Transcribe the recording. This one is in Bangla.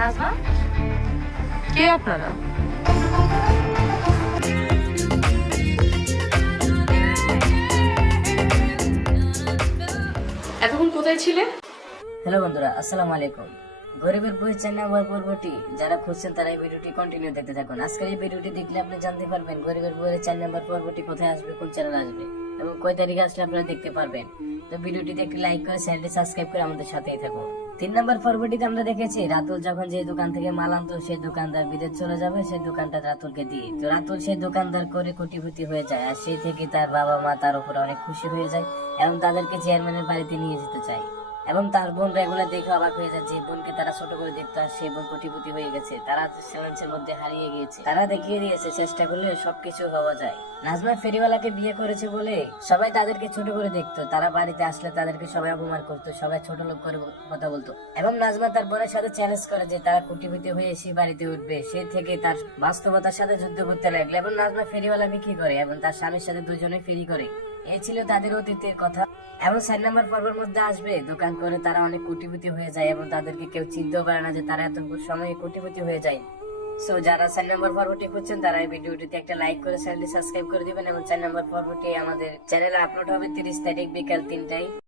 নাজমা, কে আপনারা? এতক্ষণ কোথায় ছিলে? হ্যালো বন্ধুরা, আসসালামু আলাইকুম। গরিবের বই চ্যানেল পর্বটি যারা খুঁজছেন তারা এই ভিডিওটি কন্টিনিউ দেখতে থাকুন। আজকের এই ভিডিওটি দেখলে আপনি জানতে পারবেন গরিবের বইয়ের 4 নাম্বার পর্বটি কোথায় আসবে, কোন চ্যানেল আসবে এবং কয় তারিখে আসলে আপনারা দেখতে পারবেন। তো ভিডিওটিতে একটি লাইক করে চ্যানেলটি সাবস্ক্রাইব করে আমাদের সাথেই থাকুন। 3 নাম্বার পর্বটিতে আমরা দেখেছি রাতুল যখন যে দোকান থেকে মাল আনতো সেই দোকানদার বিদেশ চলে যাবে, সেই দোকানটা রাতুলকে দিয়ে। তো রাতুল সেই দোকানদার করে কোটিপতি হয়ে যায়, আর সেই থেকে তার বাবা মা তার উপরে অনেক খুশি হয়ে যায় এবং তাদেরকে চেয়ারম্যানের বাড়িতে নিয়ে যেতে চায়। এবং তার বোনরা এগুলো দেখে অবাক হয়ে যায় যে বোনকে তারা ছোট করে দেখতো আর সেই বোন কোটিপতি হয়ে গেছে, তারা চ্যালেঞ্জের মধ্যে হারিয়ে গিয়েছে। তারা দেখিয়ে দিয়েছে চেষ্টা করলে সবকিছু হওয়া যায়। নাজমা ফেরিওয়ালাকে বিয়ে করেছে বলে সবাই তাদেরকে ছোট করে দেখতো, তারা বাড়িতে আসলে তাদেরকে সবাই অপমান করতো, সবাই ছোট লোক করে কথা বলতো। এবং নাজমা তার বোনের সাথে চ্যালেঞ্জ করে যে তারা কোটিপতি হয়ে এসে বাড়িতে উঠবে, সেই থেকে তার বাস্তবতার সাথে যুদ্ধ করতে লাগলো এবং নাজমা ফেরিওয়ালা বিক্রি করে এবং তার স্বামীর সাথে দুজনে ফেরি করে। এই ছিল তাদের অতীতের কথা। এবং 4 নম্বর পর্বের মধ্যে আসবে দোকান করে তারা অনেক কোটিপতি হয়ে যায় এবং তাদেরকে কেউ চিনতেও পারে না যে তারা এত সময় কোটিপতি হয়ে যায়। সো যারা 4 নম্বর পর্বটি খুঁজছেন তারা এই ভিডিওটিতে একটা লাইক করে চ্যানেলটি সাবস্ক্রাইব করে দিবেন এবং 4 নম্বর পর্বটি আমাদের চ্যানেলে আপলোড হবে 30 তারিখ বিকাল 3টায়।